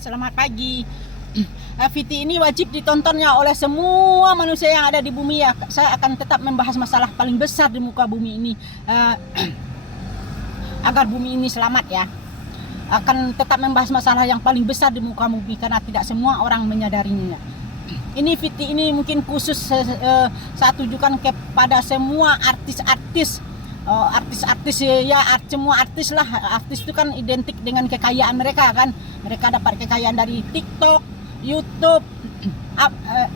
Selamat pagi. VT ini wajib ditontonnya oleh semua manusia yang ada di bumi ya. Saya akan tetap membahas masalah paling besar di muka bumi ini, agar bumi ini selamat ya. Akan tetap membahas masalah yang paling besar di muka bumi karena tidak semua orang menyadarinya. Ini VT ini mungkin khusus saya tujukan kepada semua artis-artis. Semua artis lah. Artis itu kan identik dengan kekayaan mereka kan. Mereka dapat kekayaan dari TikTok, YouTube.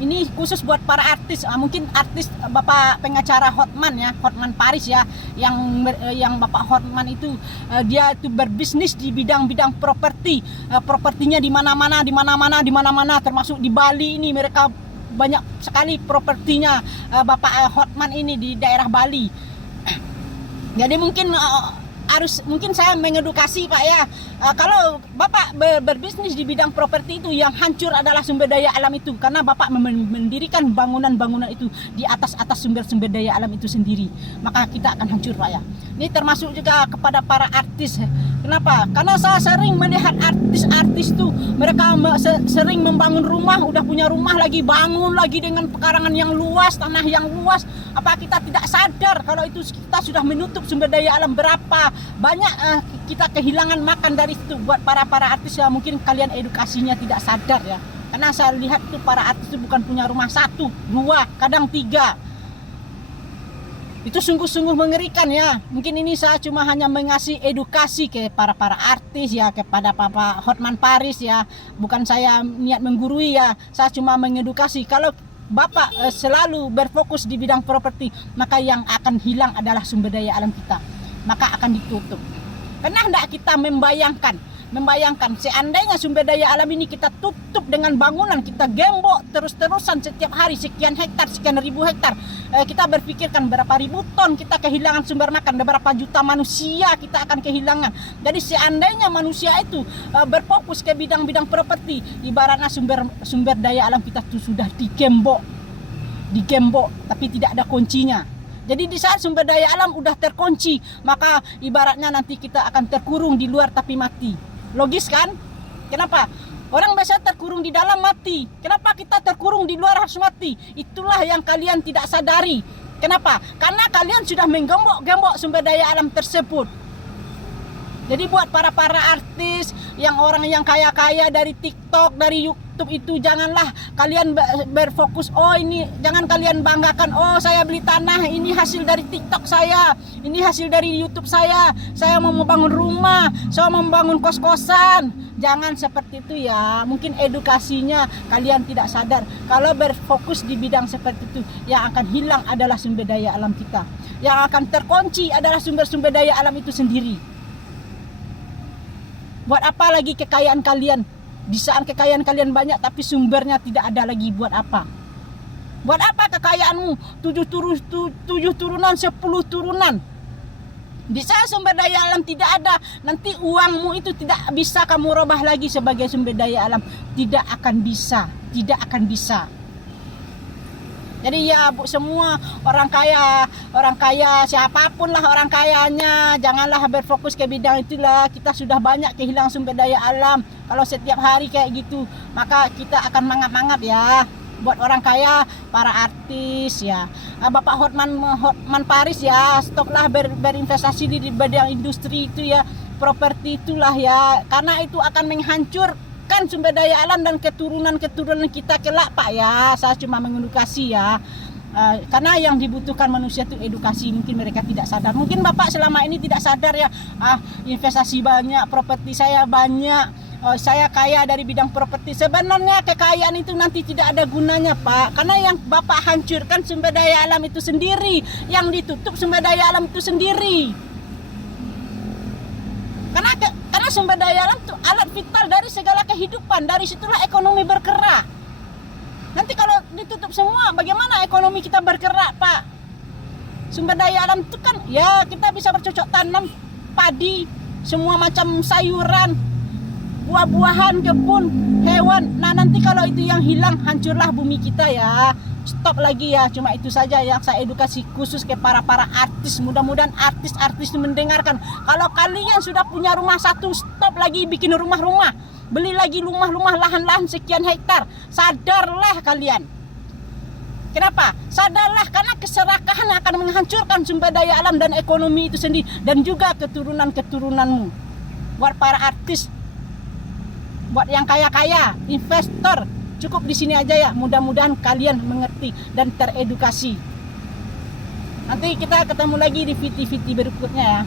Ini khusus buat para artis. Mungkin artis Bapak pengacara Hotman ya, Hotman Paris ya, yang Bapak Hotman itu dia itu berbisnis di bidang-bidang properti. Propertinya di mana-mana, termasuk di Bali ini mereka banyak sekali propertinya Bapak Hotman ini di daerah Bali. Jadi mungkin mungkin saya mengedukasi Pak ya, kalau Bapak berbisnis di bidang properti itu, yang hancur adalah sumber daya alam itu, karena Bapak mendirikan bangunan-bangunan itu di atas sumber-sumber daya alam itu sendiri, maka kita akan hancur Pak ya. Ini termasuk juga kepada para artis. Kenapa? Karena saya sering melihat artis-artis itu mereka sering membangun rumah, udah punya rumah lagi, bangun lagi dengan pekarangan yang luas, tanah yang luas. Apa kita tidak sadar kalau itu kita sudah menutup sumber daya alam? Berapa banyak kita kehilangan makan dari itu. Buat para artis ya, mungkin kalian edukasinya tidak sadar ya. Karena saya lihat tuh para artis itu bukan punya rumah 1, 2, kadang 3. Itu sungguh-sungguh mengerikan ya. Mungkin ini saya cuma hanya mengasih edukasi ke para artis ya, kepada Bapak Hotman Paris ya. Bukan saya niat menggurui ya. Saya cuma mengedukasi. Kalau Bapak selalu berfokus di bidang properti, maka yang akan hilang adalah sumber daya alam kita. Maka akan ditutup. Pernah enggak kita membayangkan seandainya sumber daya alam ini kita tutup dengan bangunan, kita gembok terus-terusan setiap hari sekian hektar, sekian ribu hektar, kita berpikirkan berapa ribu ton kita kehilangan sumber makan, berapa juta manusia kita akan kehilangan. Jadi seandainya manusia itu berfokus ke bidang-bidang properti, ibaratnya sumber daya alam kita itu sudah digembok tapi tidak ada kuncinya. Jadi di saat sumber daya alam udah terkunci, maka ibaratnya nanti kita akan terkurung di luar tapi mati. Logis kan? Kenapa? Orang biasa terkurung di dalam mati. Kenapa kita terkurung di luar harus mati? Itulah yang kalian tidak sadari. Kenapa? Karena kalian sudah menggembok sumber daya alam tersebut. Jadi buat para artis, orang yang kaya-kaya dari TikTok, dari YouTube itu, janganlah kalian berfokus, jangan kalian banggakan, saya beli tanah, ini hasil dari TikTok saya, ini hasil dari YouTube saya mau membangun rumah, saya mau membangun kos-kosan. Jangan seperti itu ya. Mungkin edukasinya kalian tidak sadar. Kalau berfokus di bidang seperti itu, yang akan hilang adalah sumber daya alam kita. Yang akan terkunci adalah sumber-sumber daya alam itu sendiri. Buat apa lagi kekayaan kalian? Di saat kekayaan kalian banyak tapi sumbernya tidak ada lagi, buat apa? Buat apa kekayaanmu 7 turunan, 10 turunan? Di saat sumber daya alam tidak ada, nanti uangmu itu tidak bisa kamu rubah lagi sebagai sumber daya alam. Tidak akan bisa. Jadi ya Bu, semua orang kaya siapapun lah orang kayanya, janganlah berfokus ke bidang itulah. Kita sudah banyak kehilangan sumber daya alam. Kalau setiap hari kayak gitu, maka kita akan mangap-mangap ya. Buat orang kaya, para artis ya, Bapak Hotman Paris ya, stoplah berinvestasi di bidang industri itu ya, properti itulah ya, karena itu akan menghancurkan sumber daya alam dan keturunan kita kelak Pak ya. Saya cuma mengedukasi ya, karena yang dibutuhkan manusia itu edukasi. Mungkin mereka tidak sadar, mungkin Bapak selama ini tidak sadar ya, investasi banyak, properti saya banyak, saya kaya dari bidang properti. Sebenarnya kekayaan itu nanti tidak ada gunanya Pak, karena yang Bapak hancurkan sumber daya alam itu sendiri, yang ditutup sumber daya alam itu sendiri. Karena sumber daya alam itu alat vital dari segala kehidupan. Dari situlah ekonomi bergerak. Nanti kalau ditutup semua, bagaimana ekonomi kita bergerak Pak? Sumber daya alam itu kan ya, kita bisa bercocok tanam padi, semua macam sayuran. buah-buahan, kebun, hewan. Nah nanti kalau itu yang hilang, hancurlah bumi kita ya. Stop lagi ya, cuma itu saja yang saya edukasi khusus ke para artis. Mudah-mudahan artis-artis mendengarkan. Kalau kalian sudah punya rumah satu, stop lagi bikin rumah-rumah, beli lagi rumah-rumah, lahan-lahan sekian hektar. Sadarlah kalian. Kenapa? Sadarlah, karena keserakahan akan menghancurkan sumber daya alam dan ekonomi itu sendiri, dan juga keturunan-keturunanmu. Buat para artis, buat yang kaya-kaya, investor, cukup di sini aja ya. Mudah-mudahan kalian mengerti dan teredukasi. Nanti kita ketemu lagi di video-video berikutnya ya.